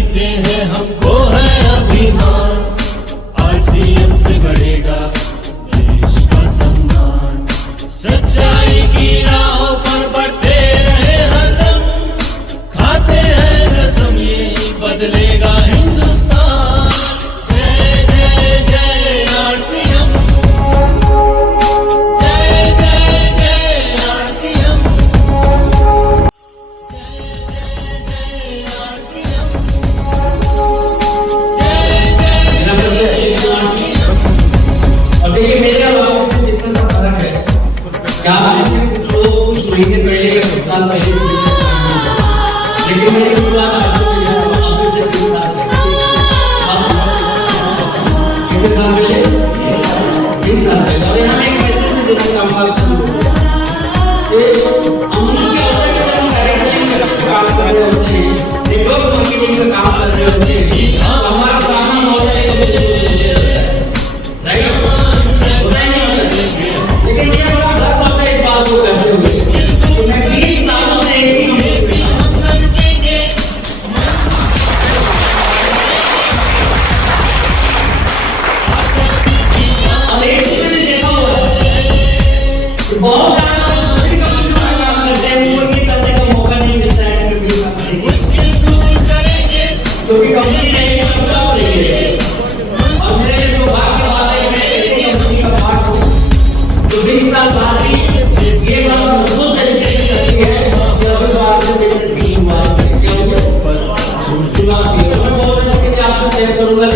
जीते हैं हमको है अभिमान, आरसीएम से बढ़ेगा देश का सम्मान। सच्चाई की राहों पर बढ़ते रहे हरदम, खाते हैं कसम ये बदलेगा हिंदुस्तान। जय जय जय आरसीएम, जय जय जय आरसीएम, जय जय जय आरसीएम, जय जय जय आरसीएम। अब देखिए मेरे और आपस में जितना सा फर्क है, क्या कुछ लोग कुछ महीने पहले या कुछ साल पहले, लेकिन मेरी शुरुआत आज से हुई है, आप से 3 साल पहले। कितने साल पहले? 3 साल पहले। और यहाँ एक मैसेज में देना चाहूँगा कि हम क्या होता है कि हम डायरेक्टली काम कर रहे होते हैं, नेटवर्क मार्केटिंग का काम कर रहे होते हैं, हमारा काम होता है राइट, होता ही नहीं होता। लेकिन ये बड़ा गर्व होता है इस बात को करते हुए कि मैं 20 सालों से एक ही अब एक चीज़ मैंने देखा हुआ है कि बहुत सारे लोग दूसरी कंपनी में काम करते हैं, उनको ये करने का मौका नहीं मिलता है कि कभी काम करेंगे, क्योंकि कंपनी नहीं है, पता नहीं है। और मेरे जो भाग्य वाला है, मैं ऐसी कंपनी का पार्ट हूँ जो 20 साल बाद भी ये बात मजबूत तरीके से करती है कि अभी तो आपसे मेरी टीम हुआ है, चुनाव दिया मैं बहुत अच्छे से आपसे शेयर करूँगा।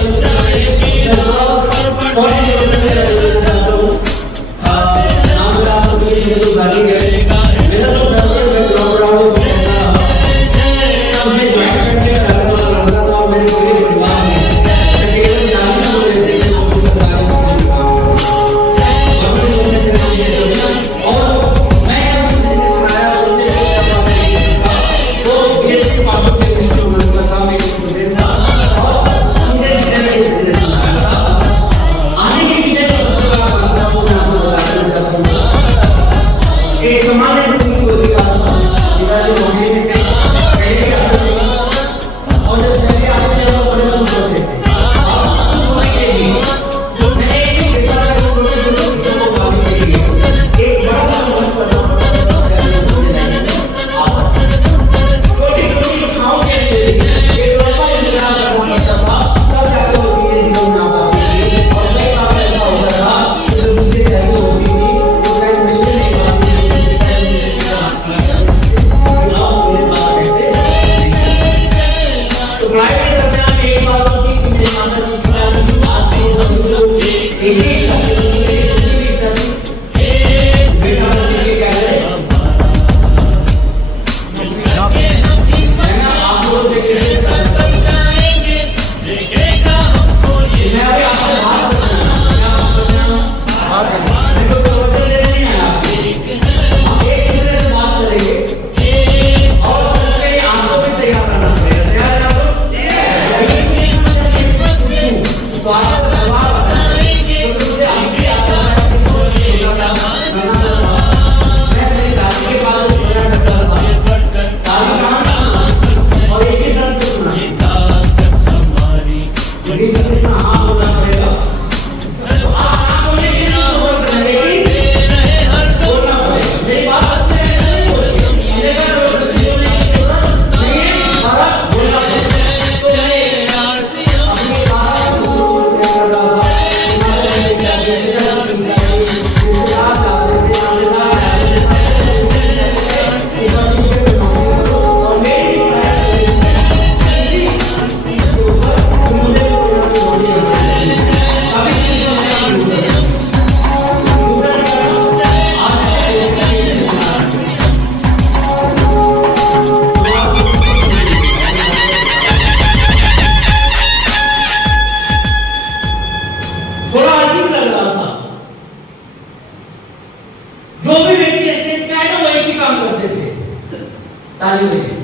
ताली बजे।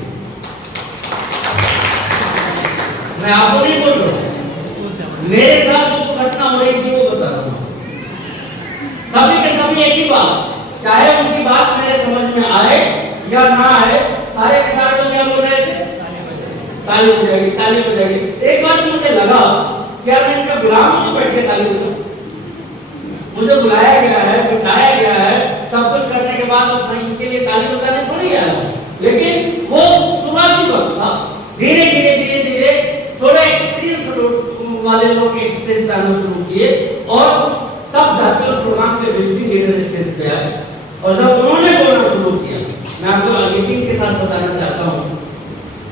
मैं आपको नहीं बोल रहा हूं, मेरे साथ जो घटना हो रही थी वो बता रहा हूं। सभी के सभी एक ही बात, चाहे उनकी बात मेरे समझ में आए या ना आए, सारे के सारे लोग क्या बोल रहे थे, ताली बजाएगी, ताली बजाएगी। एक बार मुझे लगा क्या मैं इनका गुलाम हूं जो बैठ के ताली बजाऊं? मुझे बुलाया गया है, बिठाया गया है, सब कुछ करने के बाद अब मैं इनके लिए ताली बजाने थोड़ी आया हूं। लेकिन वो शुरुआती वक्त था, धीरे धीरे थोड़ा एक्सपीरियंस वाले लोग स्टेज पे आना शुरू किए और तब जाके उस प्रोग्राम के विजिटिंग लीडर स्टेज पे आए और जब उन्होंने बोलना शुरू किया, मैं आपको यकीन के साथ बताना चाहता हूँ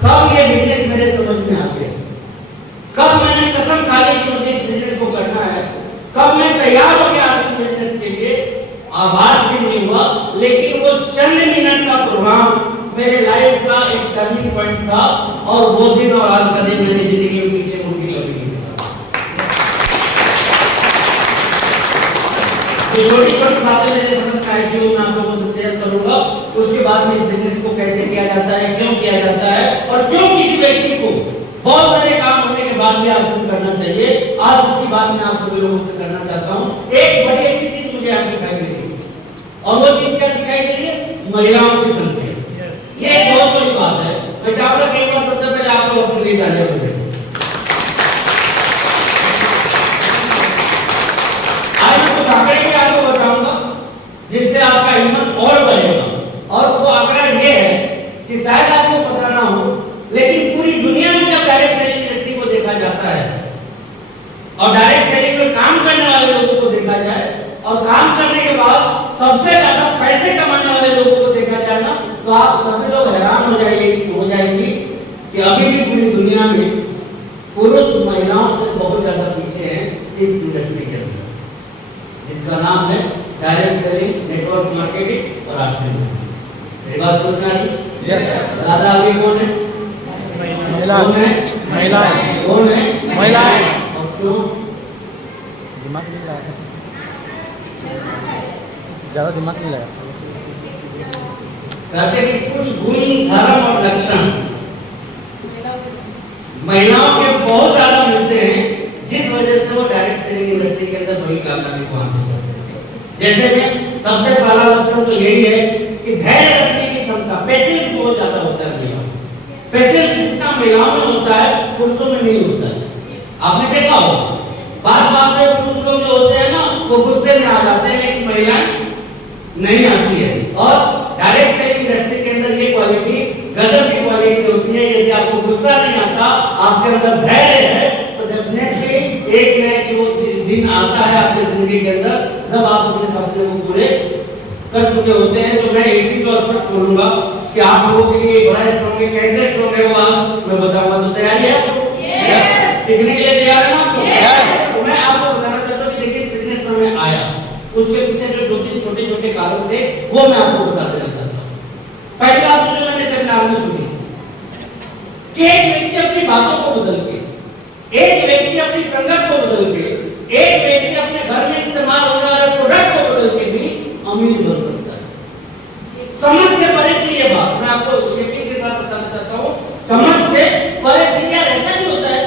कब ये बिजनेस मेरे समझ में आ गया, कब मैंने कसम खा ली कि मुझे इस बिजनेस को करना है, कब मैं तैयार हो गया इस बिजनेस के लिए। आवाज भी नहीं हुआ, लेकिन वो चंद मिनट का प्रोग्राम मेरे लाइफ का एक टर्निंग पॉइंट था और वो दिन और आज का दिन मेरी जिंदगी में पीछे मुड़ के कभी नहीं था। छोटी छोटी बातें मेरे समझ में आई थी, वो मैं आप लोगों से शेयर करूंगा। उसके बाद में इस बिजनेस को कैसे किया जाता है, क्यों किया जाता है और क्यों किसी व्यक्ति को बहुत सारे काम होने के बाद भी आप शुरू करना चाहिए, आज उसकी बात मैं आप सभी लोगों से करना चाहता हूँ। एक बड़ी अच्छी चीज मुझे यहाँ दिखाई दे रही है और वो चीज क्या दिखाई दे रही है? महिलाओं की संख्या। ये एक बहुत बड़ी बात है। मैं चाहूंगा कि एक बार सबसे पहले आप लोग अपने लिए तालियां बजाएं। आज मैं कुछ आंकड़े भी आपको बताऊंगा जिससे आपका हिम्मत और बढ़ेगा। और वो आंकड़ा ये है कि शायद आपको पता ना हो, लेकिन पूरी दुनिया में जब डायरेक्ट सेलिंग इंडस्ट्री को देखा जाता है और डायरेक्ट सेलिंग में काम करने वाले लोगों को देखा जाए और काम करने के बाद सबसे ज्यादा पैसे कमाने वाले लोगों को देखा जाए ना, तो आप सभी लोग हैरान हो जाएंगी कि अभी भी पूरी दुनिया में पुरुष महिलाओं से बहुत ज्यादा पीछे हैं इस इंडस्ट्री के अंदर, जिसका नाम है डायरेक्ट सेलिंग, नेटवर्क मार्केटिंग और आर्ट्स। मेरी बात समझ में आ रही? यस। ज्यादा आगे कौन है? महिलाएं। कौन है? महिलाएं। और क्यों? दिमाग नहीं लगा, ज़्यादा दिमाग नहीं लगा। कहते कि कुछ गुण, धर्म और लक्षण महिलाओं के बहुत ज्यादा मिलते हैं, जिस वजह से वो डायरेक्ट सेलिंग इंडस्ट्री के अंदर बड़ी कामयाबी को हासिल करते हैं। जैसे में सबसे पहला लक्षण तो यही है कि धैर्य रखने की क्षमता, पेशेंस बहुत ज्यादा होता है महिलाओं में। पेशेंस जितना महिलाओं में होता है पुरुषों में नहीं होता है। आपने देखा होगा बात पे पुरुष लोग जो होते हैं ना वो गुस्से में आ जाते हैं, लेकिन महिलाएं नहीं आती है। और डायरेक्ट सेलिंग इंडस्ट्री के अंदर ये क्वालिटी गजब की क्वालिटी होती है। यदि आपको गुस्सा नहीं आता, आपके अंदर धैर्य है, तो डेफिनेटली एक न एक वो दिन आता है आपकी जिंदगी के अंदर जब आप अपने सपने को पूरे कर चुके होते हैं। तो मैं एक ही तो स्पष्ट बोलूंगा कि आप लोगों के लिए बड़ा स्ट्रॉन्ग है। कैसे स्ट्रॉन्ग है वो आज मैं बताऊंगा। तो तैयारी है? यस। सीखने के लिए तैयार है ना? यस। तो मैं आपको बताना चाहता हूँ कि देखिए इस बिजनेस में मैं आया, उसके पीछे जो दो तीन छोटे छोटे कारण थे वो मैं आपको बता देना चाहता हूँ। पहली बात जो मैंने सेमिनार में सुनी कि एक व्यक्ति अपनी बातों को बदल के, एक व्यक्ति अपनी संगत को बदल के, एक व्यक्ति अपने घर में इस्तेमाल होने वाले प्रोडक्ट को बदल के भी अमीर बन सकता है। समझ से परे थी ये बात, मैं आपको यकीन के साथ बताना चाहता हूँ। समझ से परे थी। क्या ऐसा भी होता है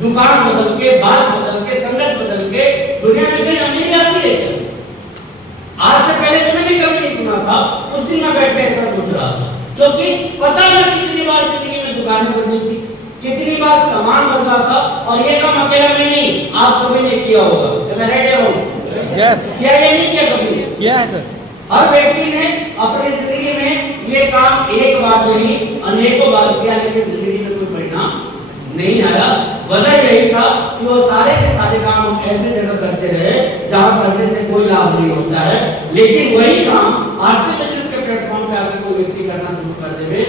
दुकान बदल के, बात बदल के, संगत बदल के दुनिया में कहीं अमीरी आती है क्या? आज से पहले तो मैंने कभी नहीं सुना था। उस दिन मैं बैठ के ऐसा सोच रहा था, क्योंकि पता ना कितनी बार जिंदगी में दुकानें बदली थी, कितनी बार सामान बदला था। और ये काम अकेला मैं नहीं, आप सभी ने किया होगा। मैं राइट या रॉन्ग? यस। क्या ये नहीं किया कभी? किया है सर। हर व्यक्ति ने अपनी जिंदगी में ये काम एक बार नहीं अनेकों बार किया, लेकिन जिंदगी में कोई परिणाम नहीं आया। वजह यही था कि वो सारे के सारे काम हम ऐसे जगह करते रहे जहां करने से कोई लाभ नहीं होता है, लेकिन वही काम आरसी बिजनेस के प्लेटफॉर्म पे आकर कोई व्यक्ति करना शुरू कर देवे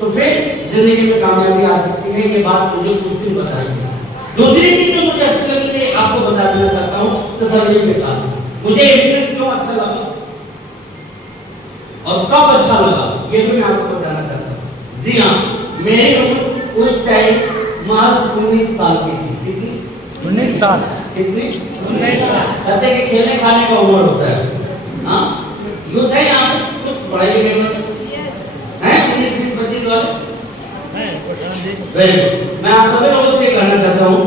तो फिर जिंदगी में कामयाबी आ सकती है। ये बात मुझे कुछ दिन बताई थी। दूसरी चीज जो मुझे अच्छी लगी थी आपको बता देना चाहता हूँ तसल्ली के साथ। मुझे ये बिजनेस क्यों अच्छा लगा और कब अच्छा लगा ये भी मैं आपको बताना चाहता हूँ। जी हाँ, मेरी उम्र उस टाइम महज 19 साल की थी। कितनी? 19 साल। कितनी? 19 साल। कहते कि खेलने खाने का उम्र होता है। हाँ, यूथ है यहाँ पे कुछ पढ़ाई लिखाई में हैं 20-25 वाले? मैं आप सभी लोगों से कहना चाहता हूँ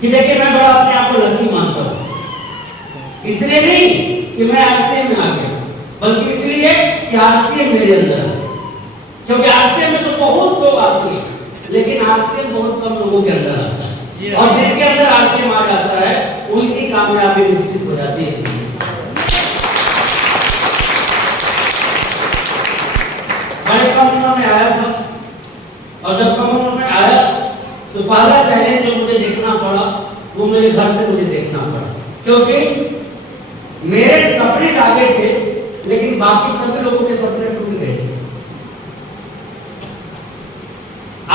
कि देखिए मैं बड़ा अपने आप को लकी मानता हूँ। इसलिए नहीं कि मैं आरसीएम में आ गया, बल्कि इसलिए कि आरसीएम मेरे अंदर है। क्योंकि आरसीएम में तो बहुत लोग आते हैं, लेकिन आरसीएम बहुत कम लोगों के अंदर आता है, और जिनके अंदर आरसीएम आ जाता है उनकी कामयाबी निश्चित हो जाती है। बड़े कम उम्र में आया था, और जब कम उम्र में आया तो पहला चैलेंज जो मुझे देखना पड़ा वो मेरे घर से मुझे देखना पड़ा, क्योंकि मेरे सपने जागे थे लेकिन बाकी सभी लोगों के सपने टूट गए थे।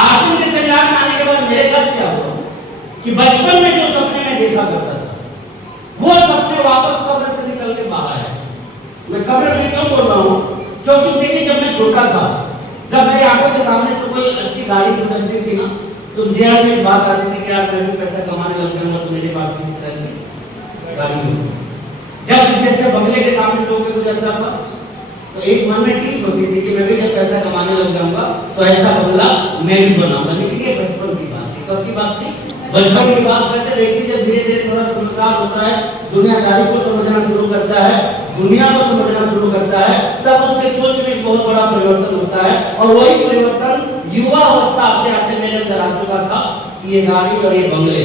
आश्रम के संजान में आने के बाद मेरे साथ क्या हुआ कि बचपन में जो सपने में देखा करता था वो सपने वापस कब्र से निकल के बाहर आए। मैं कब्र में क्यों बोल रहा हूँ, क्योंकि देखिए जब मैं छोटा था, जब मेरी आंखों के सामने से कोई अच्छी गाड़ी गुजरती थी ना, तो जेल में एक बात आती थी कि यार मैं भी पैसा कमाने लग जाऊंगा तो मेरे पास भी इस तरह की गाड़ी होगी। जब किसी अच्छे बंगले के सामने सो के गुजरता था तो एक मन में टीस होती थी कि मैं भी जब पैसा कमाने लग जाऊंगा तो ऐसा बंगला मैं भी बनाऊंगा। लेकिन ये बचपन की बात थी। कब की बात थी? बचपन की बात करते व्यक्ति जब धीरे धीरे थोड़ा समझदार होता है, दुनियादारी को समझना शुरू करता है, दुनिया को समझना शुरू करता है, तब उसके सोच में एक बहुत बड़ा परिवर्तन होता है। और वही परिवर्तन युवा अवस्था आते आते मेरे अंदर आ चुका था कि ये गाड़ी और ये बंगले,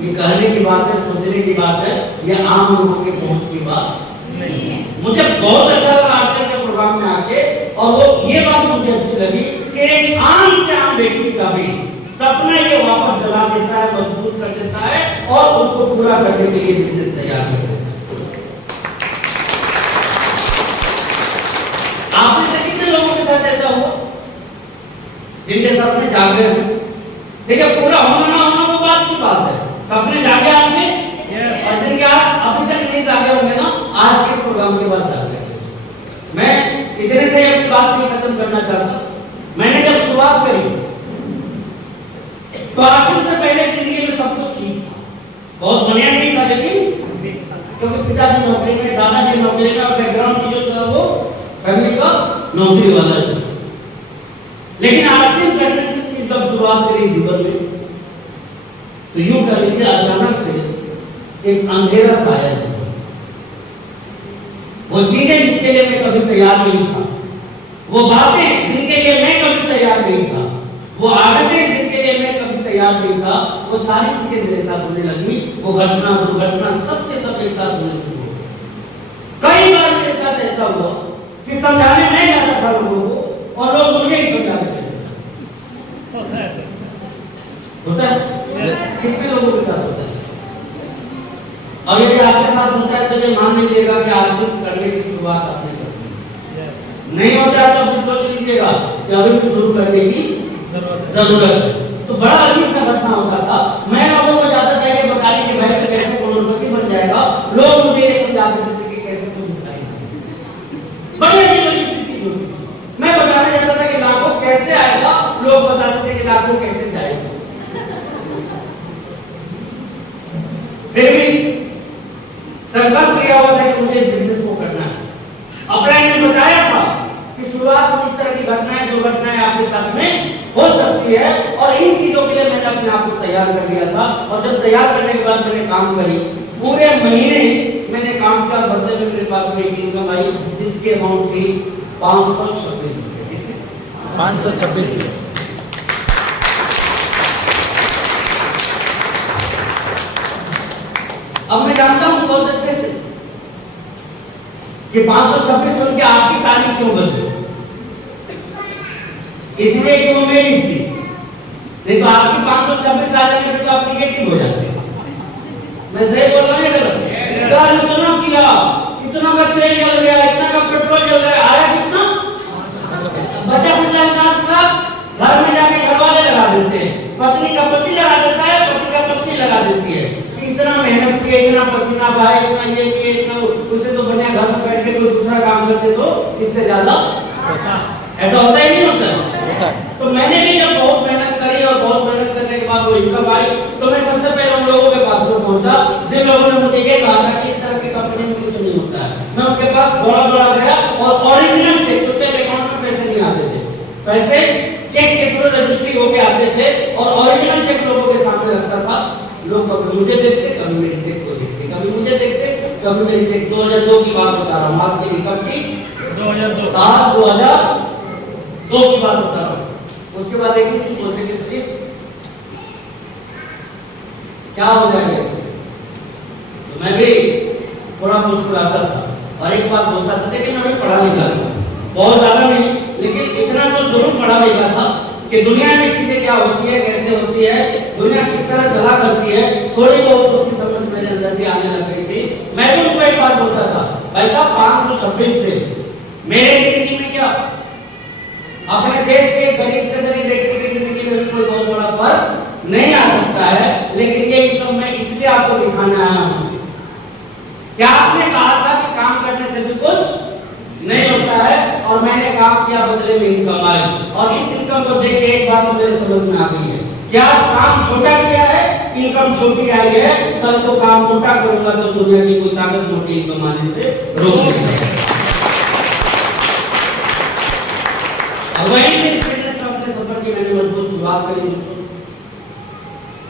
ये कहने की बात है, सोचने की बात है, ये आम लोगों के पहुंच की बात नहीं है। मुझे बहुत अच्छा लगा आश्रम के प्रोग्राम में आके, और वो ये बात मुझे अच्छी लगी कि एक आम से आम व्यक्ति का भी सपना ये वापस जला देता है, मजबूत कर देता है और उसको पूरा करने के लिए बिजनेस तैयार कर देता है। आप में से कितने लोगों के साथ ऐसा हुआ जिनके सपने जागे? देखिए पूरा होना ना होना वो बात की बात है, सपने जागे आपके, और जिनके आप अभी तक नहीं जागे होंगे ना, आज के प्रोग्राम के बाद जागे। मैं इतने से अपनी बात नहीं खत्म करना चाहता। मैंने जब शुरुआत करी तो आश्रम से पहले जिंदगी में सब कुछ ठीक था, बहुत बढ़िया नहीं था, लेकिन क्योंकि पिताजी नौकरी में, दादाजी नौकरी में, और बैकग्राउंड की जो था वो फैमिली का नौकरी वाला था। लेकिन आश्रम करने की जब शुरुआत करी जीवन में, तो यूं कर लीजिए अचानक से एक अंधेरा छाया है। वो चीजें जिसके लिए मैं कभी तैयार नहीं था, वो बातें जिनके लिए मैं कभी तैयार नहीं था, वो आदतें जिनके लिए मैं कभी तैयार नहीं था, वो सारी चीजें मेरे साथ होने लगी। वो घटना दुर्घटना सब के सब एक साथ होने शुरू हो गए। कई बार मेरे साथ ऐसा हुआ कि समझाने मैं जाता था लोगों को और लोग मुझे ही समझाते थे। होता है? कितने लोगों के साथ होता है? और यदि आपके साथ होता है तो ये मान लीजिएगा कि आश्रम करने की शुरुआत आपने कर दी। नहीं होता है तो फिर सोच लीजिएगा कि अभी भी शुरू करने की जरूरत है। तो बड़ा अजीब सा घटना होता था। मैं लोगों को जाता था ये बताने कि भाई कैसे करोड़पति बन जाएगा, लोग मुझे ये समझा देते थे कि कैसे तुम बताएंगे। बड़ी अजीब चीज होती थी। मैं बताने जाता था कि लाखों कैसे आएगा, लोग बताते थे कि लाखों कैसे जाएगा। फिर भी संकल्प लिया हुआ था कि मुझे इस बिजनेस को करना है। अपने ने बताया था कि शुरुआत में इस तरह की घटनाएं दुर्घटनाएं आपके साथ में हो सकती है, और इन चीजों के लिए मैंने अपने आप को तैयार कर लिया था। और जब तैयार करने के बाद मैंने काम करी, पूरे महीने मैंने काम किया। बदले में मेरे पास में एक इनकम आई जिसकी अमाउंट थी 526 रुपए। 526। अब मैं जानता हूं बहुत अच्छे से कि 526 सुन के आपकी ताली क्यों बजी, इसलिए कि वो मेरी थी। नहीं तो आपकी 526 आ जाने पे तो आप निगेटिव हो जाते। मैं सही बोल रहा हूं या गलत? इतना किया, कितना का तेल जल गया, इतना का पेट्रोल जल गया, आया कितना? बचा कुचा हिसाब का घर में जाके घर वाले लगा देते हैं, पत्नी का पति लगा देता है, पति का पत्नी लगा देती है कि इतना मेहनत किया, इतना पसीना बहाया, इतना ये किया, इतना उससे तो बढ़िया घर में बैठ के कोई दूसरा काम करते तो इससे ज्यादा ऐसा होता ही नहीं होता। तो मैंने भी जब बहुत मेहनत करी और बहुत मेहनत करने के बाद वो इनकम आई, तो मैं सबसे पहले उन लोगों के पास में पहुंचा जिन लोगों ने मुझे ये कहा था कि इस तरह की कंपनी में कुछ नहीं होता है। मैं उनके पास दौड़ा गया और ओरिजिनल चेक, उसके अकाउंट में पैसे नहीं आते थे, पैसे चेक के थ्रू रजिस्ट्री होके आते थे और ओरिजिनल चेक लोगों के सामने रखता था। लोग कभी मुझे देखते, कभी मेरे चेक को देखते, कभी मुझे देखते, कभी मेरे चेक। 2002 की बात बता रहा हूँ, आज की इनकम की 2002 की बात बता रहा हूँ। उस उसके बाद एक ही चीज बोलते कि सुदीप क्या हो जाएगा इससे, तो मैं भी थोड़ा मुस्कुराता था और एक बात बोलता था, लेकिन मैं पढ़ा लिखा था, बहुत ज्यादा नहीं, लेकिन इतना तो जरूर पढ़ा लिखा था कि दुनिया में चीजें क्या होती है, कैसे होती है, दुनिया किस तरह चला करती है, थोड़ी बहुत उसकी समझ मेरे अंदर भी आने लग गई थी। मैं भी उनको एक बात बोलता था, भाई साहब 526 से मेरे जिंदगी में क्या, अपने देश के गरीब से गरीब व्यक्ति की जिंदगी में भी कोई बहुत बड़ा फर्क नहीं आ सकता है, लेकिन ये इनकम मैं इसलिए आपको दिखाने आया हूं। क्या आपने कहा था कि काम करने से भी कुछ नहीं होता है, और मैंने काम किया, बदले में इनकम आई, और इस इनकम को देख के एक बात तो मेरे समझ में आ गई है, क्या काम छोटा किया है, इनकम छोटी आई है, कल को काम मोटा करूंगा तो दुनिया की कोई ताकत मोटी इनकम आने से रोक नहीं सकती। अब वहीं से बिजनेस में अपने सफर की मैंने मजबूत शुरुआत करी दोस्तों।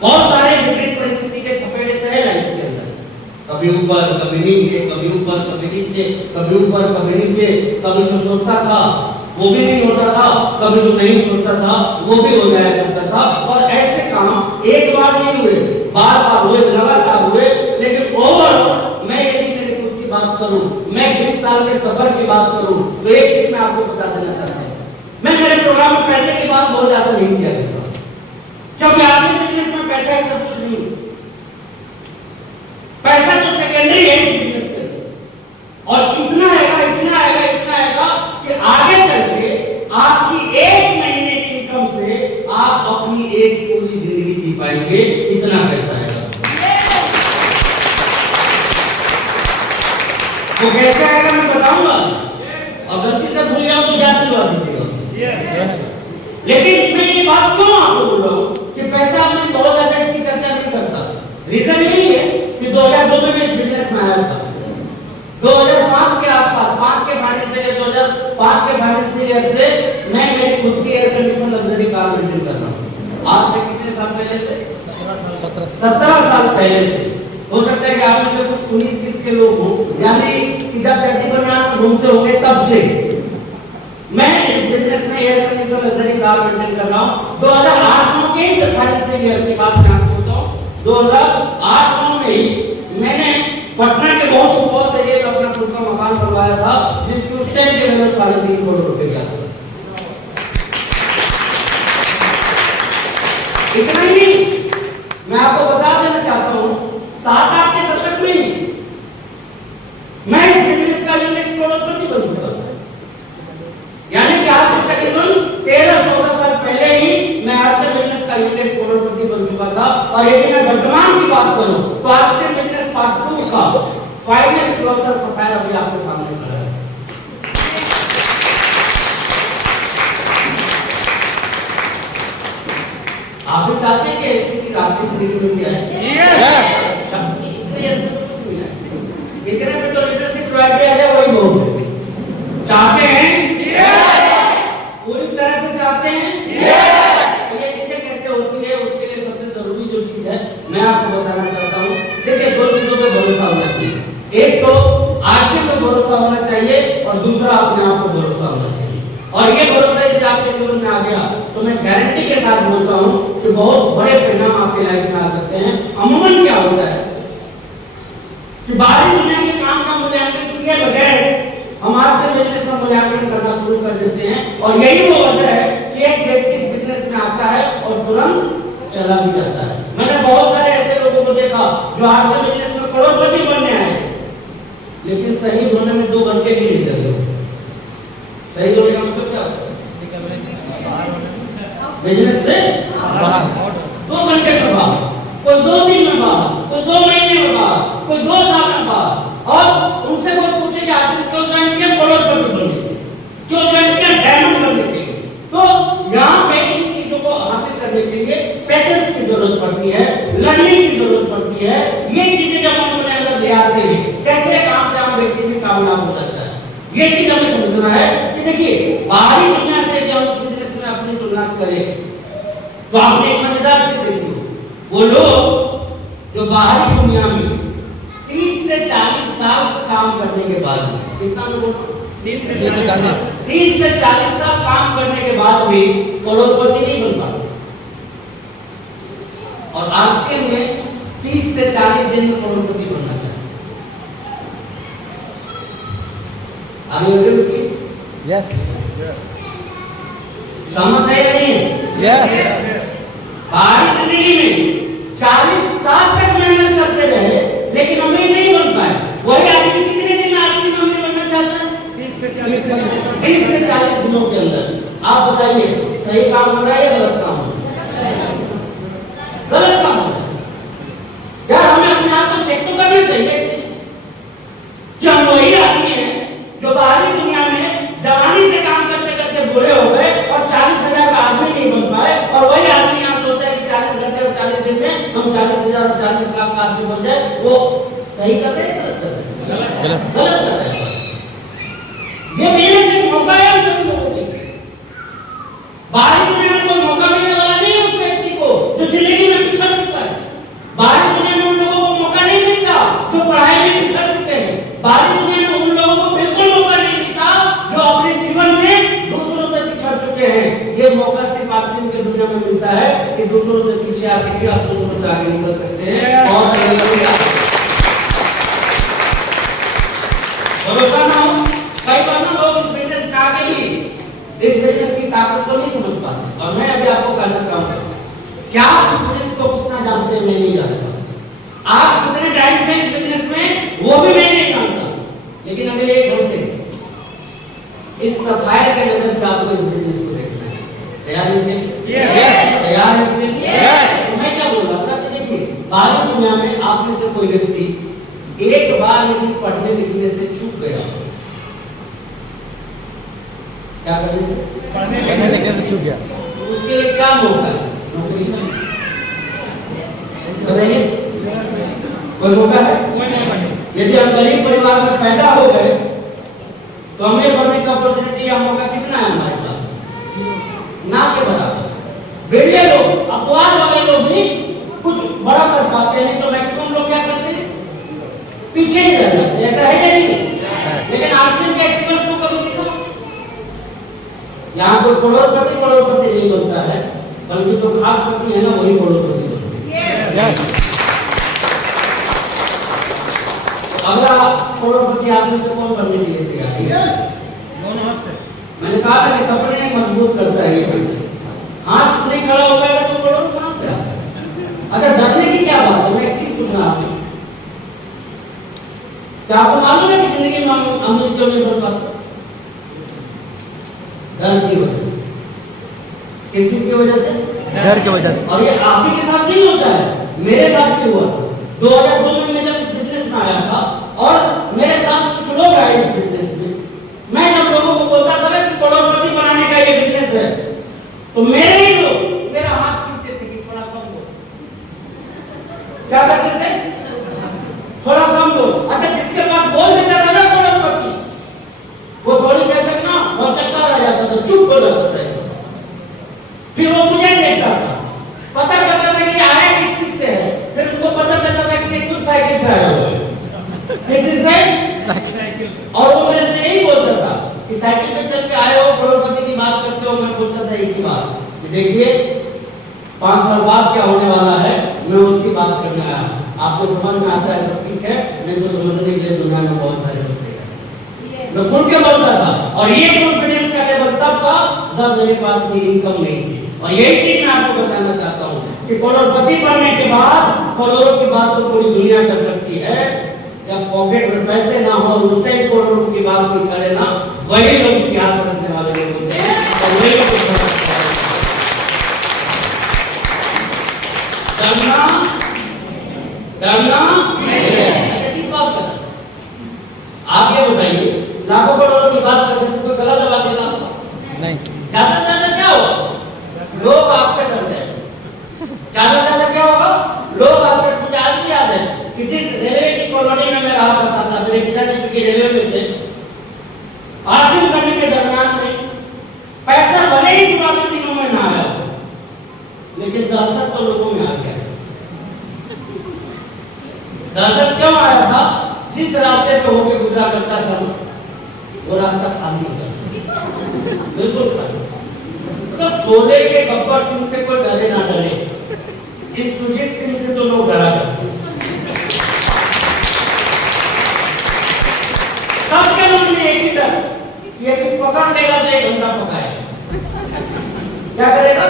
बहुत सारे विपरीत परिस्थिति के थपेड़े सहे लाइफ के अंदर, कभी ऊपर कभी नीचे, कभी ऊपर कभी नीचे, कभी ऊपर कभी नीचे, कभी जो सोचता था वो भी नहीं होता था, कभी जो नहीं सोचता था वो भी हो जाया करता था, और ऐसे काम एक बार नहीं हुए, बार बार हुए, लगातार हुए। लेकिन ओवरऑल मैं यदि मेरे खुद की बात करूं, मैं 20 साल के सफर की बात करूं, तो एक चीज मैं आपको बता देना चाहता हूं, मैं मेरे प्रोग्राम में पैसे की बात बहुत ज्यादा नहीं किया करता, क्योंकि आज के बिजनेस में पैसा ही सब कुछ नहीं, पैसा तो सेकेंडरी है बिजनेस के लिए, और इतना आएगा इतना आएगा इतना आएगा कि आगे चल के आपकी एक महीने की इनकम से आप अपनी एक पूरी जिंदगी जी पाएंगे, इतना पैसा आएगा। वो कैसे आएगा मैं बताऊंगा, और गलती से भूल गया तो याद दिलवा दीजिएगा। लेकिन मैं ये बात क्यों आपको बोल रहा हूं कि पैसा मैं बहुत ज्यादा इसकी चर्चा नहीं करता, रीजन यही है कि 2002 में इस बिजनेस में आया था, 2005 के आसपास, 5 के फाइनेंशियल ईयर 2005 के फाइनेंशियल ईयर से मैं मेरी खुद की air condition luxury car maintain कर रहा हूं। आज से कितने साल पहले से? 17 साल पहले से। हो सकता है कि आप में से कुछ 19-20 के लोग हो, यानी कि जब चड्डी बनियान घूमते होंगे तब से मैं इस बिजनेस में air condition luxury car maintain कर रहा हूं। 2008 के फाइनेंशियल ईयर की बात मैं आपको बताऊं, 2008 में ही मैंने पटना के बहुत उपज एरिया में अपना खुद का मकान बनवाया था, जिसकी उस टाइम की वैल्यू 3.5 करोड़ रुपए की आसपास। इतना ही नहीं, मैं आपको बता देना चाहता हूं, 7-8 के दशक में मैं इस बिजनेस का इन्वेस्ट करोड़पति बन चुका था, यानी कि आज से तकरीबन 13-14 साल पहले ही मैं आज से बिजनेस का इन्वेस्ट करोड़पति बन चुका था। और यदि मैं वर्तमान की बात करूं तो आज से बिजनेस पार्ट 2 का फाइनल क्लोज का सफायर अभी आपके सामने खड़ा है। आप भी चाहते हैं कि ऐसी चीज आपकी जिंदगी में भी आए? यस। इतने में तो लीडरशिप क्वालिटी आ जाए वही बहुत है। चाहते हैं? पूरी तरह से चाहते हैं? तो ये चीजें कैसे होती है, उसके लिए सबसे जरूरी जो चीज है मैं आपको बताना चाहता हूँ। देखिए, 2 चीजों पे भरोसा होना चाहिए, एक तो आर्थिक पे भरोसा होना चाहिए और दूसरा अपने आप पे भरोसा होना चाहिए। और ये भरोसा यदि आपके जीवन में आ गया तो मैं गारंटी के साथ बोलता हूँ कि बहुत बड़े परिणाम आपके लाइफ में आ सकते हैं। अमूमन क्या होता है कि बाहरी दुनिया के काम का मूल्यांकन किए बगैर हम आज से बिजनेस का मूल्यांकन करना शुरू कर देते हैं, और यही वो वजह है कि एक व्यक्ति इस बिजनेस में आता है और तुरंत चला भी जाता है। मैंने बहुत सारे ऐसे लोगों को देखा जो आज से बिजनेस में करोड़पति बनने आए, लेकिन सही होने में 2 घंटे भी नहीं लगे। सही होने का मतलब क्या होता है? बिजनेस से 2 घंटे के बाद, कोई 2 दिन में बाद, कोई 2 महीने में बाद, कोई 2 साल में बाद, और उनसे कोई पूछे कि आखिर क्यों ज्वाइन किया? करोड़पति बनने के लिए। क्यों ज्वाइन किया? डायमंड बनने के लिए। तो यहाँ पे इन चीजों को हासिल करने के लिए पैसेंस की जरूरत पड़ती है, लर्निंग की जरूरत पड़ती है। ये चीजें जब हम अपने अंदर ले आते हैं, कैसे काम से हम व्यक्ति भी कामयाब हो जाता है, ये चीज हमें समझना है। कि देखिए, बाहरी दुनिया से जब उस बिजनेस में अपनी तुलना करें तो आपने एक मजेदार चीज देखी, वो लोग जो बाहरी दुनिया में 30 से 40 साल काम करने के बाद, कितना लोगों को 30 से 40 साल काम करने के बाद भी करोड़पति नहीं बन पाते। और आरसीएम में 30 से 40 दिन में करोड़पति बनना चाहिए। Are you agree with me? Yes. सहमत है या नहीं? Yes. बाहरी जिंदगी में 40 साल तक मेहनत करते रहे लेकिन अमीर नहीं बन पाए। वही आदमी कितने दिन में आरसीएम में अमीर बनना चाहता है? 30 से 40 दिनों के अंदर। आप बताइए सही काम हो रहा है या गलत काम हो रहा है? गलत काम हो रहा है। यार हमें अपने आप को चेक तो करना चाहिए कि हम वही आदमी हैं जो बाहरी दुनिया में जवानी से काम करते करते बुरे हो गए और 40,000 का आदमी नहीं बन पाए, और वही आदमी यहाँ सोचता है कि 40 घंटे और 40 दिन में हम 40,000 और 40 लाख का आदमी बन जाए। वो सही कर रहे हैं गलत कर रहे हैं? गलत कर रहे हैं। ये मेरे से मौका है हम सभी लोगों के लिए। बाहरी दुनिया में कोई मौका मिलने वाला नहीं है उस व्यक्ति को जो जिंदगी में पिछड़ चुका है। बाहरी दुनिया में उन लोगों को मौका नहीं मिलता जो पढ़ाई में पिछड़ चुके हैं। बाहरी दुनिया में उन लोगों को बिल्कुल मौका नहीं मिलता जो अपने जीवन में दूसरों से पिछड़ चुके हैं। ये मौका सिर्फ आरसीएम के दुनिया में मिलता है कि दूसरों से पीछे आके भी आप दूसरों से आगे निकल सकते हैं। और भरोसा ना हो, कई बार ना लोग इस बिजनेस में आके भी इस बिजनेस की ताकत को नहीं समझ पाते। और मैं अभी आपको कहना चाहूंगा क्या आप इस बिजनेस को कितना जानते हैं मैं नहीं जानता। आप कितने टाइम से इस बिजनेस में वो भी मैं नहीं जानता। लेकिन अगले 1 घंटे इस सफायर के नजर से आपको इस बिजनेस को देखना है। तैयार है इसके लिए? Yes. तैयार है इसके लिए? Yes. तो मैं क्या बोल रहा था कि देखिए बाहरी दुनिया में आप में से कोई व्यक्ति एक बार यदि पढ़ने लिखने से चूक गया, क्या करने से? पढ़ने लिखने से चूक गया, उसके लिए क्या मौका है? बताइए कोई मौका है? यदि हम गरीब परिवार में पैदा हो गए तो हमें बनने का अपॉर्चुनिटी या मौका कितना है हमारे पास? ना के बराबर। बिरले लोग, अपवाद वाले लोग ही कुछ बड़ा कर पाते हैं, नहीं तो मैक्सिमम लोग क्या करते हैं? पीछे ही रह जाते हैं। ऐसा है या नहीं? लेकिन आरसीएम के एक्सपर्ट को कभी देखा यहाँ कोई करोड़पति नहीं बनता है, बल्कि जो खाकपति है ना वही करोड़पति बनते हैं। Yes. अगला करोड़पति आदमी से कौन बनने के लिए तैयार है? मैंने कहा था कि सपने मजबूत करता है ये बिजनेस। हाथ नहीं खड़ा हो पाएगा तो करोड़ कहां से आएगा? अच्छा डरने की क्या बात है? मैं एक चीज पूछ रहा हूं, क्या आपको मालूम है कि जिंदगी में हम अमीर क्यों नहीं बन पाते? डर की वजह से। किस चीज की वजह से? डर की वजह से। और ये आप ही के साथ नहीं होता है, मेरे साथ भी हुआ था। 2002 में मैं जब इस बिजनेस में आया था और मेरे साथ कुछ लोग आए इस बिजनेस में, मैं जब लोगों को बोलता था कि करोड़पति बनाने का ये बिजनेस है, तो मेरे ही लोग मेरा हाथ खींचते थे कि थोड़ा कम बोल। क्या करते थे? थोड़ा कम बोल। अच्छा जिसके पास बोल देता था ना करोड़पति, वो थोड़ी देर तक ना बहुत चक्कर आ जाता था, चुप हो जाता था। फिर वो मुझे देखता था, पता करता था कि आया किस चीज से है। फिर उसको पता चलता था कि ये खुद साइकिल से आया हुआ है। किस चीज से? और वो मेरे से यही बोलता था कि साइकिल पे चल के आए हो, करोड़पति की बात करते हो। मैं बोलता था एक ही बात कि देखिए 5 साल बाद क्या होने वाला है, मैं उसकी बात करने आया। आपको समझ में आता है तो ठीक है, नहीं तो समझने के लिए दुनिया में बहुत सारे होते हैं। मैं खुल के बोलता था और ये कॉन्फिडेंस का लेवल तब था जब मेरे पास भी इनकम नहीं थी। और यही चीज मैं आपको बताना चाहता हूँ कि करोड़पति बनने के बाद करोड़ों की बात तो पूरी दुनिया कर सकती है। जब पॉकेट में पैसे ना हो उस टाइम करोड़ों की बात कोई करे ना, वही लोग इतिहास रखने वाले लोग होते हैं। और वही डरना अच्छा किस बात का? आप ये बताइए, लाखों करोड़ों की बात करने से कोई गलत दबा देगा? नहीं। ज्यादा से ज्यादा क्या होगा? लोग आपसे डर जाए। ज्यादा से ज्यादा क्या होगा? लोग आपसे। मुझे आज भी याद है कि जिस रेलवे की कॉलोनी में मैं रहा करता था, मेरे पिताजी की रेलवे में थे, आरसीएम करने के दरमियान में पैसा भले ही पुराने दिनों में ना आया, लेकिन दहशत तो लोगों में आ गया। दहशत क्यों आया था? जिस रास्ते पे होके गुजरा करता था वो रास्ता खाली हो गया, बिल्कुल खाली। तो शोले के गब्बर सिंह से कोई डरे ना डरे, इस सुजीत सिंह से तो लोग डरा करते हैं। सबके मन में एक ही डर, यदि पकड़ लेगा तो 1 घंटा पकाएगा। क्या करेगा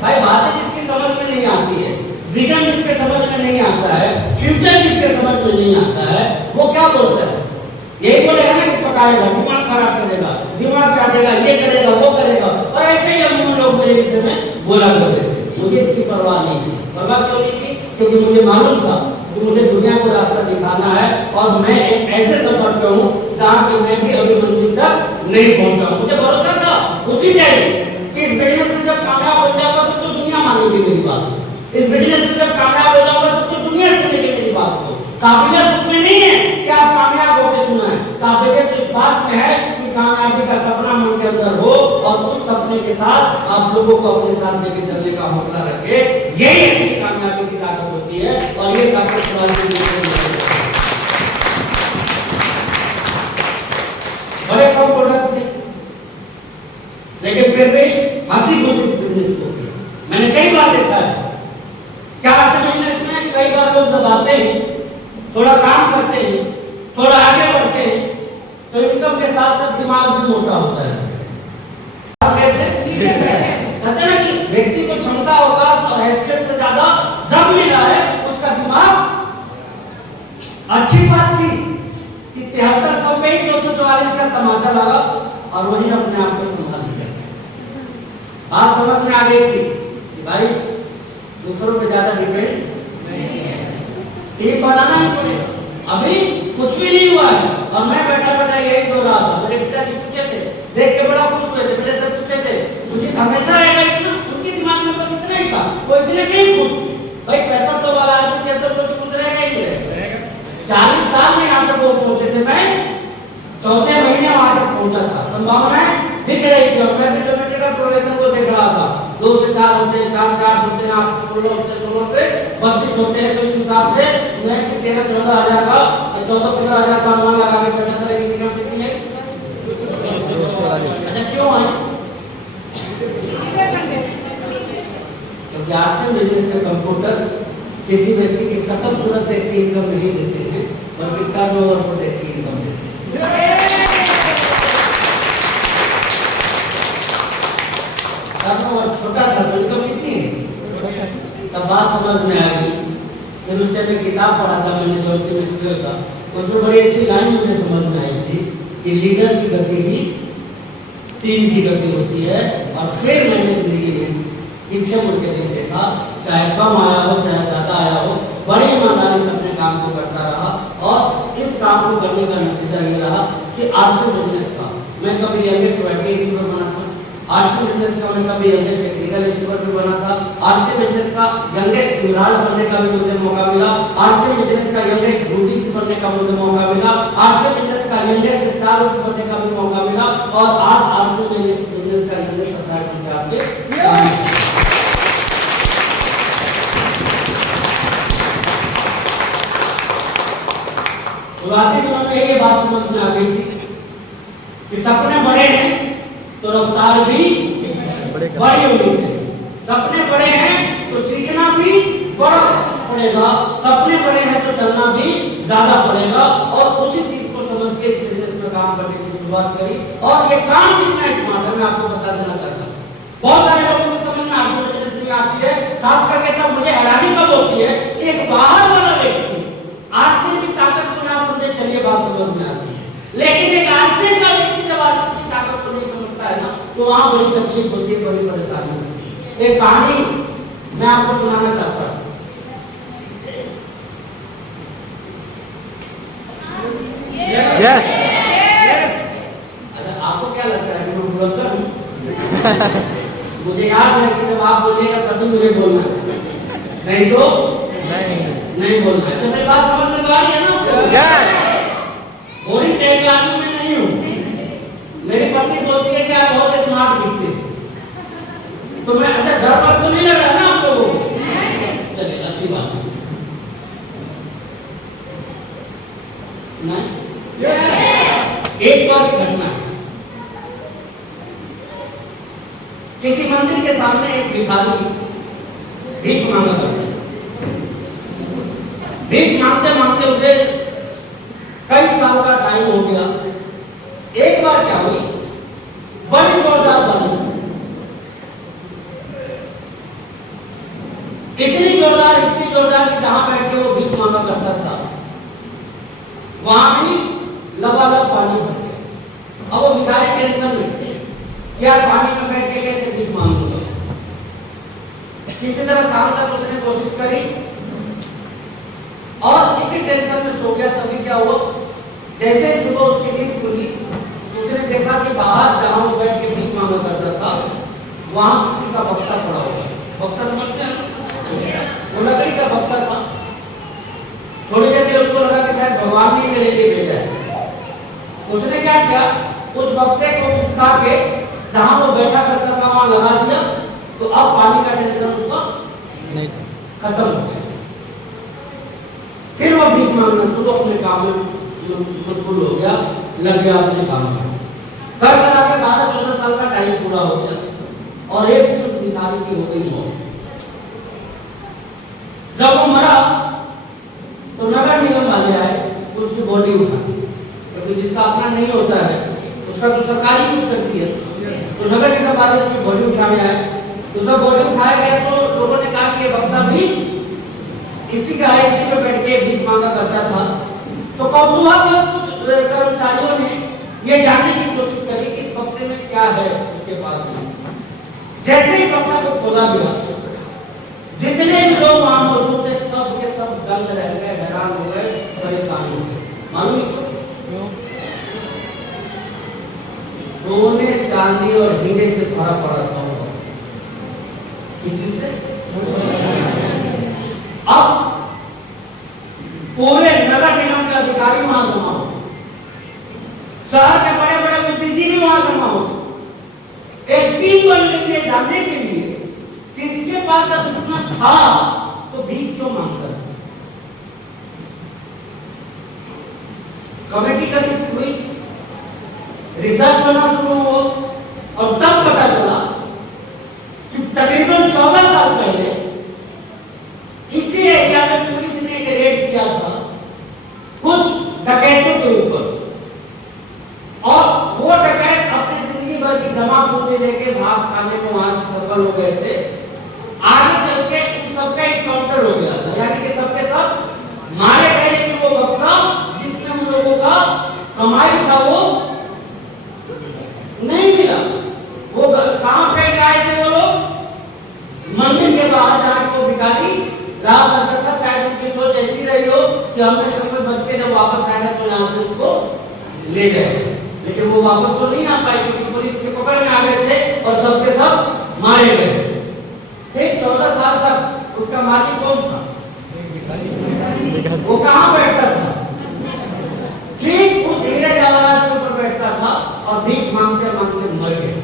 भाई? बातें जिसकी समझ में नहीं आती है, विजन जिसके समझ में नहीं आता है, फ्यूचर जिसके समझ में नहीं आता है, वो क्या बोलता है? यही बोलेगा ना कि पकाएगा, दिमाग खराब करेगा, दिमाग चाटेगा, ये करेगा, वो करेगा। और ऐसे ही हम लोग मेरे विषय में बोला करते थे। मुझे इसकी परवाह नहीं थी। परवाह क्यों नहीं थी? क्योंकि मुझे मालूम था कि मुझे दुनिया को रास्ता दिखाना है और मैं एक ऐसे सफर पे हूँ जहाँ कि मैं भी अभी मंजिल तक नहीं पहुंचा। मुझे भरोसा था उसी टाइम कि इस बिजनेस में जब कामयाब हो जाऊंगा तो दुनिया मानेगी मेरी बात। इस बिजनेस में जब कामयाब हो जाऊंगा तो दुनिया सुनेगी मेरी बात को। काबिलियत उसमें नहीं है कि आप कामयाब होकर सुनाएं, काबिलियत इस बात में है कि कामयाबी का सपना मन के अंदर हो और उस सपने के साथ आप लोगों को अपने साथ लेके चलने का हौसला रखे। यही अपनी कामयाबी की ताकत होती है और ये ताकत बड़े कम प्रोडक्ट थे, लेकिन फिर भी हंसी खुशी इस बिजनेस को मैंने कई बार देखा है। क्या ऐसे बिजनेस में कई बार लोग जब आते हैं, थोड़ा काम करते हैं, थोड़ा आगे बढ़ते हैं, तो इनकम के साथ साथ दिमाग भी मोटा होता है। कहते ना कि व्यक्ति को क्षमता होगा और हैसियत से ज्यादा जब मिला है उसका दिमाग। अच्छी बात थी कि 7300 पे ही 244 का तमाचा लगा और वही अपने आप को संभाल लिया। बात समझ में आ गई थी कि भाई दूसरों पे ज्यादा डिपेंड नहीं है, टीम बनाना ही पड़ेगा। अभी कुछ भी नहीं हुआ है और मैं बैठा बैठा यही दो रहा था। मेरे पिताजी पूछे थे, देख के बड़ा खुश हुए थे, मेरे से पूछे थे सुजीत हमेशा रहेगा इतना? उनके दिमाग में बस इतना ही था, वो इतने नहीं खुश। भाई 65 वाला आदमी 7300 की खुश रहेगा ही रहेगा। 40 साल में यहाँ तक वो पहुंचे थे, मैं चौथे महीने वहां तक पहुंचा था। संभावनाएं दिख रही थी और मैं भी ज्योमेट्रिकल प्रोग्रेशन को देख रहा था। 2 से 4 होते हैं, 4 से 8 होते हैं, 8 से 16 होते हैं, 16 से 32 होते हैं। तो इस हिसाब से मैं 13-14 हजार का 14-15 हजार का अनुमान लगा के 75 की इनकम कितनी है? अच्छा क्यों है? क्योंकि आरसीएम बिजनेस के कंप्यूटर किसी व्यक्ति की सकल सूरत देख के इनकम नहीं देते हैं, बल्कि टर्नओवर को देख के इनकम देते हैं। टर्नओवर छोटा था तो इनकम कितनी है? तब बात समझ में आ गई। फिर उस टाइम में किताब पढ़ा था मैंने जॉन सी मैक्सवेल का, उसमें बड़ी अच्छी लाइन मुझे समझ में आई थी कि लीडर की गति ही टीम की गति होती है। और फिर मैंने जिंदगी में पीछे मुड़ के नहीं देखा, चाहे कम आया हो चाहे ज्यादा आया हो, बड़ी ईमानदारी से अपने काम को करता रहा। और इस काम को करने का नतीजा ये रहा कि आरसीएम बिजनेस का मैं कभी यंगेस्ट वाइटी अचीवर बना था, आरसीएम बिजनेस का मैं कभी यंगेस्ट टेक्निकल अचीवर भी बना था, आरसीएम बिजनेस का यंगेस्ट इमरान बनने का भी मुझे मौका मिला, आरसीएम बिजनेस का यंगेस्ट ब्यूटी बनने का मुझे मौका मिला, आरसीएम बिजनेस का यंगेस्ट स्टार बनने का भी मौका मिला। और आज आरसीएम बिजनेस का यंगेस्ट सरदार बनके आपके शुरुआती दिनों में ये बात समझ में आ गई थी कि सपने बड़े हैं तो रफ्तार भी बड़ी होनी चाहिए। सपने बड़े हैं तो सीखना भी बड़ा पड़ेगा, सपने बड़े हैं तो चलना भी ज्यादा पड़ेगा। और उसी चीज को समझ के इस बिजनेस में काम करने की शुरुआत करी। और ये काम कितना स्मार्ट है मैं आपको बता देना चाहता हूँ। बहुत सारे लोगों को समझ में आरसीएम बिजनेस नहीं आती है, खास करके तब मुझे हैरानी कब होती है कि एक बाहर वाला व्यक्ति आरसीएम की ताकत को ना समझे, चलिए बात समझ में आती है। लेकिन एक आरसीएम का व्यक्ति जब आरसीएम की ताकत को नहीं समझता है ना, तो वहां बड़ी तकलीफ होती है, बड़ी परेशानी होती है। एक कहानी मैं आपको सुनाना चाहता हूं। यस अच्छा आपको क्या लगता है कि मैं बुलंदर हूं? मुझे याद है कि जब आप बोलिएगा तभी मुझे बोलना है, नहीं तो नहीं बोलना। अच्छा मेरी बात समझ में आ रही है ना? यस बोरिंग टाइप का आदमी मैं नहीं हूँ। मेरी पत्नी बोलती है कि आप बहुत स्मार्ट दिखते हैं, तो मैं अच्छा डर पर तो नहीं लग रहा ना आप लोगों को? चलिए अच्छी बात है। नहीं एक बार की घटना है। किसी मंदिर के सामने एक भिखारी भीख मांगा करते, भीख मांगते मांगते उसे कई साल का टाइम हो गया। एक बार क्या हुई, बड़ी जोरदार बारिश, इतनी जोरदार कि जहां बैठ के वो भीख मांगा करता था वहां भी लबालब पानी भर गया। अब वो भिखारी टेंशन में, क्या पानी में बैठ के कैसे भीख मांगूंगा। किसी तरह शाम तक उसने कोशिश करी और किसी टेंशन में सो गया। तभी क्या हुआ, जैसे ही सुबह उसकी नींद खुली उसने देखा कि बाहर जहां वो बैठ के भीख मांगा करता था वहां किसी का बक्सा पड़ा हुआ। बक्सा समझते हैं, वो लकड़ी का बक्सा था। थोड़ी देर में उसको लगा कि शायद भगवान ने मेरे लिए भेजा है। उसने क्या किया, उस बक्से को खिसका के जहां वो बैठा करता था वहां लगा दिया, तो अब पानी का टेंशन उसका नहीं था, खत्म हो गया। फिर वो भीख मांगना शुरू, अपने काम में मशगूल हो गया, लग गया अपने काम में। कर कर आके 12-14 साल का टाइम पूरा हो गया और एक दिन उस भिखारी की हो गई मौत। जब वो मरा तो नगर निगम वाले आए उसकी बॉडी उठा, क्योंकि जिसका अपना नहीं होता है उसका तो सरकारी कुछ करती है, तो नगर निगम वाले उसकी बॉडी उठाने आए। तो जब बॉडी उठाया गया तो लोगों ने कहा कि ये बक्सा भी इसी का है, इसी पे बैठ के भीख मांगा करता था। तो कौतूहल कुछ कर्मचारियों ने ये जानने की कोशिश करी कि इस बक्से में क्या है उसके पास में। जैसे ही बक्सा को खोला गया, जितने भी लोग वहां मौजूद थे सब के सब दंग रह गए, हैरान हो गए, परेशान हो गए। मालूम क्यों? सोने चांदी और हीरे से भरा पड़ा था। किस से? अब पूरे नगर निगम के अधिकारी वहां जमा हो, शहर के बड़े बड़े बुद्धिजीवी वहां जमा हो, एक टीम बन गई है जानने के लिए किसके पास अब इतना था तो भीख क्यों मांगता था। कमेटी गठित हुई, रिसर्च होना शुरू हुआ और तब पता चला कि तकरीबन 14 साल पहले इसी एरिया में पुलिस ने एक रेड किया था कुछ डकैतों के ऊपर, और वो डकैत अपनी जिंदगी भर की जमा पूंजी लेके भाग खाने को वहां से सफल हो गए थे। आगे चल के उन सबका एनकाउंटर हो गया था, यानी कि सबके सब मारे गए, लेकिन वो बक्सा जिसमें उन लोगों का कमाई था वो नहीं मिला। वो कहां फेंक आए थे वो लोग? मंदिर के बाहर जहां वो भिखारी रहा करता था। शायद उनकी सोच ऐसी रही हो कि हमने सब कुछ बच के जब वापस आएगा तो यहाँ से उसको ले जाए, लेकिन वो वापस तो नहीं आ पाए क्योंकि पुलिस के पकड़ में आ गए थे और सबके सब मारे गए। फिर 14 साल तक उसका मालिक कौन था? वो कहाँ बैठता था? ठीक उस हीरे जवाहरात के ऊपर बैठता था और भीख मांगते मांगते मर गए।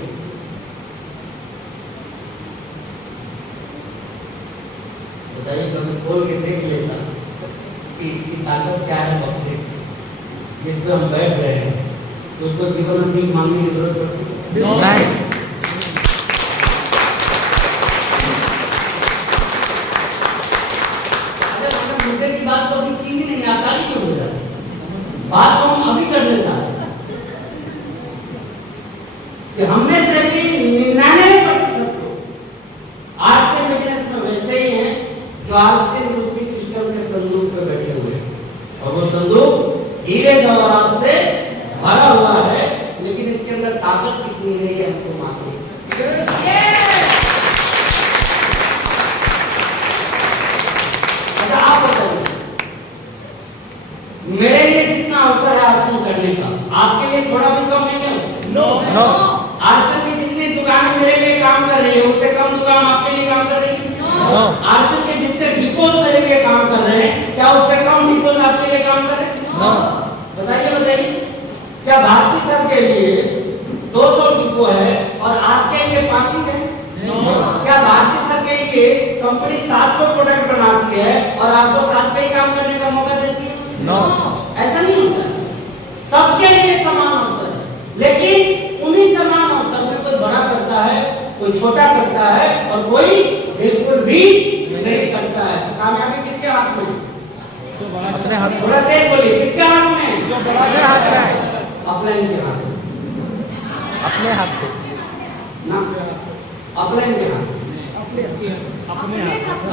बताइए, कभी खोल के देख लेता कि इसकी ताकत क्या है बक्से जिस पे हम बैठ रहे हैं, तो उसको जीवन में भीख मांगने की जरूरत पड़ती है? मुद्दे की बात तो अभी की ही नहीं, आता ही क्यों हो जाती? बात तो हम अभी करने जा रहे हैं कि हमने से भी 99% तो आज से बिजनेस में वैसे ही हैं जो आज से रूपी सिस्टम के संदूक पे बैठे हुए हैं, और वो संदूक हीरे जवाहरात से भरा हुआ है, लेकिन इसके अंदर ताकत कितनी है ये हमको मालूम है। अच्छा आप बताइए, मेरे लिए जितना अवसर है आसन करने का, आपके लिए थोड़ा भी कम है क्या? नो। आसन की जितनी दुकानें मेरे लिए काम कर रही है उससे कम दुकान आपके लिए काम कर रही है? नो। आसन के जितने डिपोज मेरे लिए काम कर रहे हैं क्या उससे कम डिपोज आपके लिए काम कर रहे हैं? नो। बताइए, क्या भारतीय संघ के लिए 200 डिपो है और आपके लिए 5 ही है? क्या भारतीय संघ के लिए कंपनी 700 प्रोडक्ट बनाती है और आपको 7 पे ही काम करने का मौका देती है? नो। ऐसा नहीं होता है। सबके लिए समान अवसर है, लेकिन उन्हीं समान अवसर में कोई बड़ा करता है कोई कोई छोटा करता है और कोई बिल्कुल भी नहीं करता है। तो कामयाबी किसके हाथ में? अपने हाथ में। थोड़ा तेज बोलिए, किसके हाथ में? अपने हाथ में है। अपलाइन के हाथ में अपने हाथ पे ना, अपलाइन के हाथ में। अपने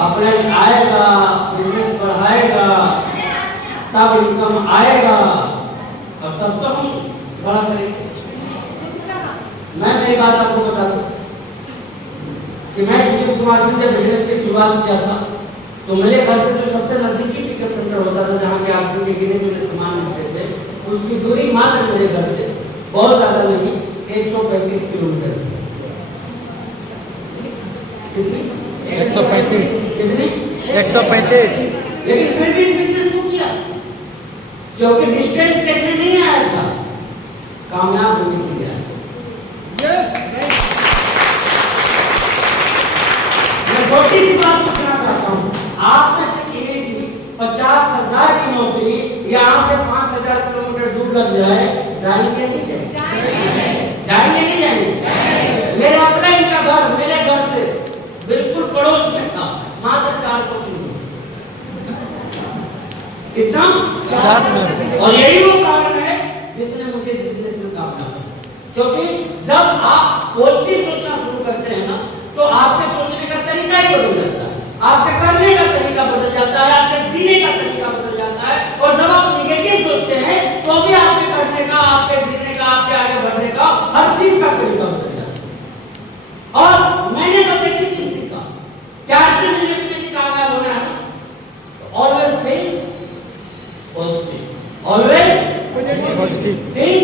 अपलाइन आएगा, बिजनेस बढ़ाएगा, तब इनकम आएगा और तब तो हम बड़ा करेंगे। मैं मेरी बात आपको बता दूं कि मैं सुनील कुमार सिंह जब बिजनेस की शुरुआत किया था तो मेरे घर से जो सबसे नजदीकी पिकअप सेंटर होता था जहाँ के आश्रम के गिने चुने सामान मिलते थे, उसकी दूरी मात्र मेरे घर से बहुत ज्यादा नहीं, 135 किलोमीटर थी। कितनी? 135। कितनी? 135। लेकिन फिर भी इस बिजनेस को किया क्योंकि डिस्टेंस देखने नहीं आया था, कामयाब होने के लिए आया। मैं छोटी सी बात पूछना चाहता हूँ, आप में से किसी की 50,000 की नौकरी यहाँ से 5,000 किलोमीटर दूर लग जाए, जाएंगे नहीं जाएंगे? जाएंगे नहीं जाएंगे? मेरे अपलाइन का घर मेरे घर से बिल्कुल पड़ोस में था, मात्र 400 किलोमीटर। कितना? 50 किलोमीटर। और यही वो कारण है जिसने मुझे इस बिजनेस में कामयाब किया। क्योंकि जब आप पॉजिटिव सोचना शुरू करते हैं ना, तो आपके सोचने का तरीका ही बदल जाता है, आपके करने का तरीका बदल जाता है, आपके जीने का तरीका बदल जाता है। और जब आप निगेटिव सोचते हैं तो भी आपके करने का, आपके जीने का, आपके आगे बढ़ने का हर चीज का तरीका बदल जाता है। और मैंने बस एक ही चीज सीखा, क्या बिजनेस में कामयाब होना है ना, always think positive, always positive think,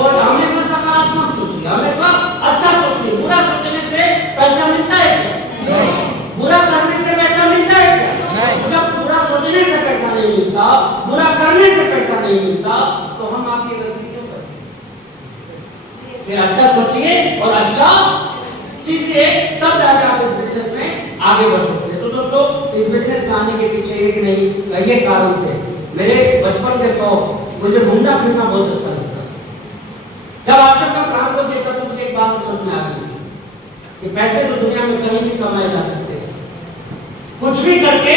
और हमेशा सकारात्मक सोचिए, हमेशा अच्छा सोचिए। बुरा सोचने से पैसा मिलता है क्या? बुरा करने से पैसा मिलता है क्या? नहीं। जब बुरा सोचने से पैसा नहीं मिलता, बुरा करने से पैसा नहीं मिलता, तो हम आपकी गलती क्यों करते हैं? फिर अच्छा सोचिए और अच्छा कीजिए, तब जाके आप इस बिजनेस में आगे बढ़ सकते हैं। तो दोस्तों, इस बिजनेस में आने के पीछे एक नहीं कई कारण थे। मेरे बचपन के शौक, मुझे घूमना फिरना बहुत अच्छा लगता था। जब आश्रम का प्लान को देखा तो मुझे एक बात समझ में आ गई कि पैसे तो दुनिया में कहीं भी कमाए जा सकते हैं, कुछ भी करके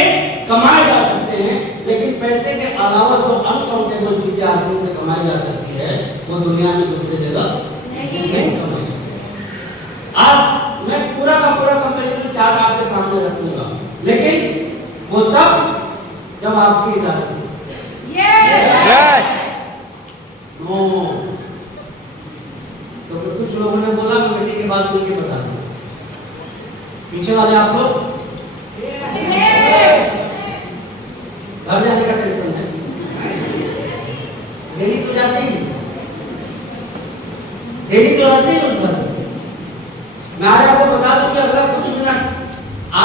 कमाए जा सकते हैं, लेकिन पैसे के अलावा जो अनकाउंटेबल चीजें आश्रम से कमाई जा सकती है, वो दुनिया में दूसरी जगह नहीं कमाई जा सकती। आज मैं पूरा का पूरा कंपैरिजन चार्ट आपके सामने रखूंगा, लेकिन वो तब जब आपकी इजाजत थी। नो, तो कुछ लोगों ने बोला मैं मीटिंग के बाद मिलकर बता दूं। पीछे वाले आप लोग घर जाने का टेंशन है, देरी तो जाती ही, देरी तो जाती ही उस घर। मैं आज आपको बता दूं कि अगला कुछ मिनट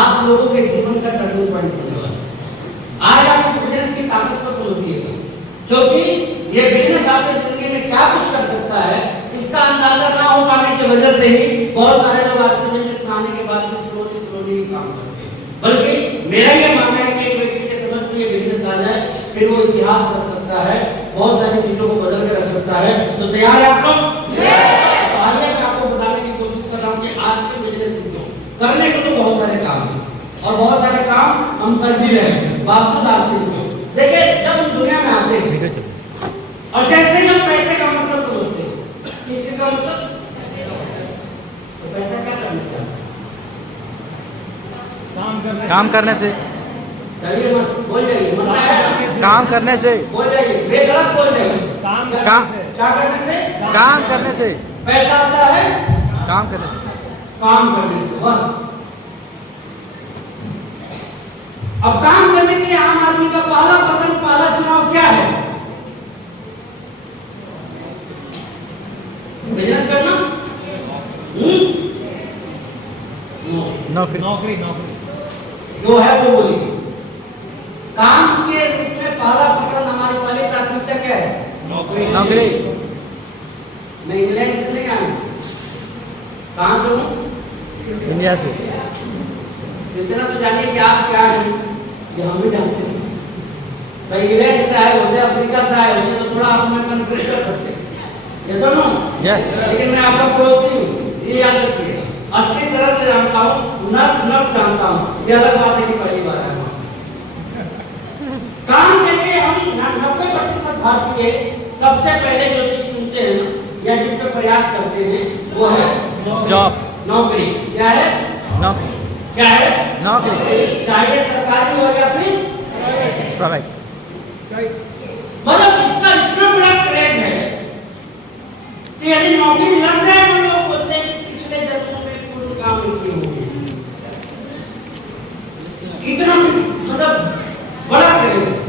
आप लोगों के जीवन का टर्निंग पॉइंट होने वाला है। आज आप इस बिजनेस की ताकत को समझिएगा, क्योंकि ये बिजनेस आपकी जिंदगी में क्या कुछ कर सकता है, इसका अंदाजा ना हो पाने की वजह से ही बहुत सारे लोग आपसे बिजनेस में आने के बाद भी स्लोली काम करते हैं। बल्कि मेरा ये मानना है कि एक व्यक्ति के समझ में ये बिजनेस आ जाए, फिर वो इतिहास कर सकता है, बहुत सारी चीजों को बदल के रख सकता है। तो तैयार है आप लोग? तो आइए मैं आपको बताने की कोशिश कर रहा हूँ कि आज के बिजनेस सीखो। करने को तो बहुत सारे काम है और बहुत सारे काम हम कर भी रहे हैं, बावजूद आप सीखो। देखिए, जब हम दुनिया में आते हैं और जैसे ही हम पैसे का मतलब समझते हैं, किस चीज का मतलब, तो पैसा क्या करने से आता है? काम करने से। चलिए मत बोल जाइए, मत आया काम करने से। बोल जाइए, बेगलत बोल जाइए। काम क्या करने से? काम करने से। पैसा आता है काम करने से। काम करने से। वाह, अब काम करने के लिए आम आदमी का पहला पसंद, पहला चुनाव क्या है? बिजनेस करना? नौकरी। जो है वो बोलिए। काम के रूप में पहला पसंद, हमारी पहली प्राथमिकता क्या है? नौकरी। मैं इंग्लैंड से नहीं आया, कहाँ से हूँ? इंडिया से। इतना तो जानिए कि आप क्या हैं, ये हम भी जानते हैं। भाई इंग्लैंड से आए होते, अफ्रीका से आए होते, तो थोड़ा आप हमें कन्फ्यूज कर सकते हैं, ये सुनो। यस। लेकिन मैं आपका पड़ोसी हूँ, ये याद रखिएगा। अच्छी तरह से जानता हूँ, नस नस जानता हूँ। ये अलग बात है कि पहली बार आया हूँ। काम के लिए हम 90% भारतीय सबसे पहले जो चीज चुनते हैं ना, या जिस पे प्रयास करते हैं, वो है जॉब, नौकरी। क्या है? नौकरी, क्या है? नौकरी, चाहे सरकारी हो या फिर प्राइवेट। मतलब इसका इतना बड़ा क्रेज है कि यदि नौकरी लग जाए तो लोग बोलते हैं कि पिछले जन्मों में कुल काम किए होंगे। इतना मतलब बड़ा क्रेज है।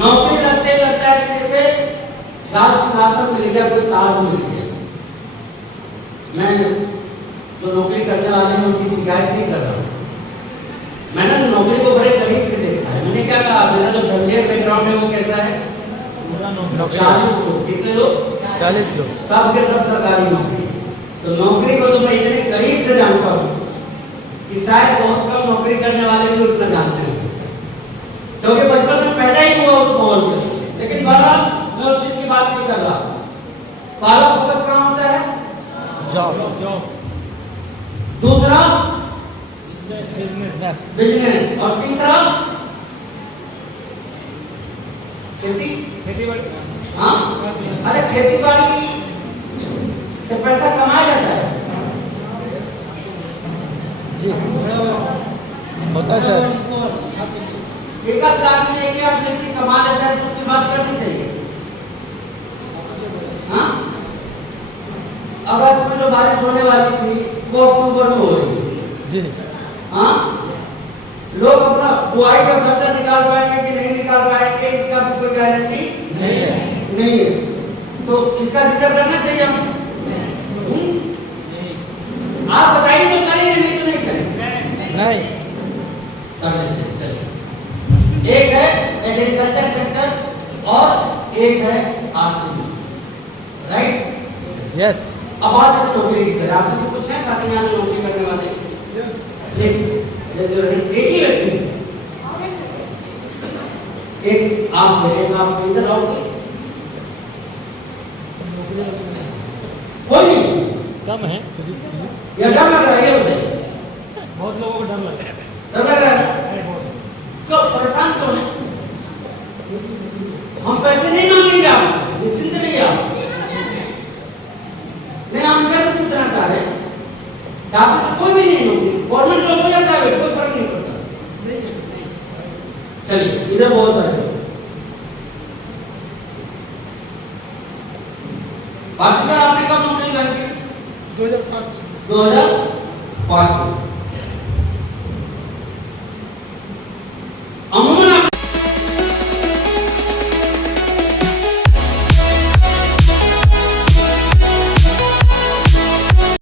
नौकरी लगते लगता है कि जैसे राज सिंहासन मिल गया, कोई ताज मिल गया। मैं जो नौकरी करने वाले हैं उनकी शिकायत नहीं कर रहा हूँ। मैंने तो नौकरी को बड़े करीब से देखा है। मैंने क्या कहा, मेरा जो फैमिली बैकग्राउंड है वो कैसा है? 40 लोग। कितने लोग? 40 लोग। सब के सब सरकारी नौकरी। तो नौकरी को तो मैं इतने करीब से जानता हूँ कि शायद बहुत कम नौकरी करने वाले भी उतना जानते हैं, क्योंकि बचपन में पैदा ही हुआ उस माहौल में। लेकिन बहरहाल मैं उस चीज की बात नहीं कर रहा। पहला फोकस कहाँ होता है? जॉब, दूसरा बिजनेस, बिजनेस, और तीसरा खेती। हाँ, अरे खेती बाड़ी से पैसा कमाया जाता है। जी होता है सर। 1 लाख में 1 लाख व्यक्ति कमा लेता है तो उसकी बात करनी चाहिए। हाँ, अगस्त में जो बारिश होने वाली थी वो अक्टूबर में हो रही है। जी हाँ, लोग अपना बुआई का खर्चा निकाल पाएंगे कि नहीं निकाल पाएंगे, इसका भी कोई गारंटी नहीं है। तो इसका जिक्र करना चाहिए हम। आप बताइए तो करेंगे, नहीं तो नहीं करेंगे। नहीं, कर लेते हैं, चलिए। एक है एग्रीकल्चर सेक्टर और एक है आरसीबी, राइट? यस। अब बात है नौकरी की तरह। आपने से कुछ है साथी यहाँ नौकरी करने वाले? एक ही व्यक्ति, एक आप इधर आओगे, कोई नहीं कम है। या डर लग रहा है? ये बताइए। बहुत लोगों को डर लगता है। डर लग रहा है? क्यों परेशान क्यों है? हम पैसे नहीं मांगेंगे आपसे, निश्चिंत रहिए आप। नहीं, हम इधर में पूछना चाह रहे हैं, यहाँ पे तो कोई भी नहीं होगी, गवर्नमेंट जॉब हो या प्राइवेट, कोई फर्क नहीं पड़ता। चलिए, इधर बहुत सारे लोग। बाकी सर आपने कब नौकरी ज्वाइन की? 2005।